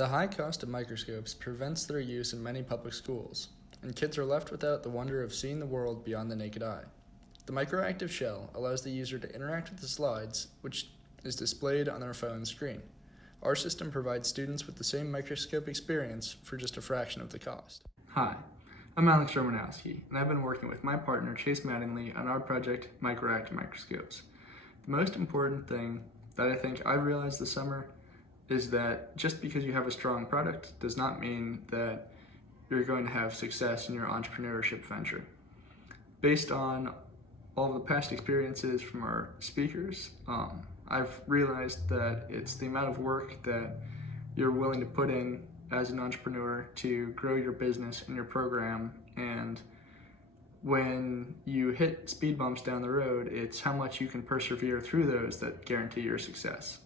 The high cost of microscopes prevents their use in many public schools, and kids are left without the wonder of seeing the world beyond the naked eye. The MicroActive shell allows the user to interact with the slides, which is displayed on their phone screen. Our system provides students with the same microscope experience for just a fraction of the cost. Hi, I'm Alex Romanowski, and I've been working with my partner Chase Mattingly on our project MicroActive microscopes. The most important thing that I think I realized this summer is that just because you have a strong product does not mean that you're going to have success in your entrepreneurship venture. Based on all of the past experiences from our speakers, I've realized that it's the amount of work that you're willing to put in as an entrepreneur to grow your business and your program, and when you hit speed bumps down the road, it's how much you can persevere through those that guarantee your success.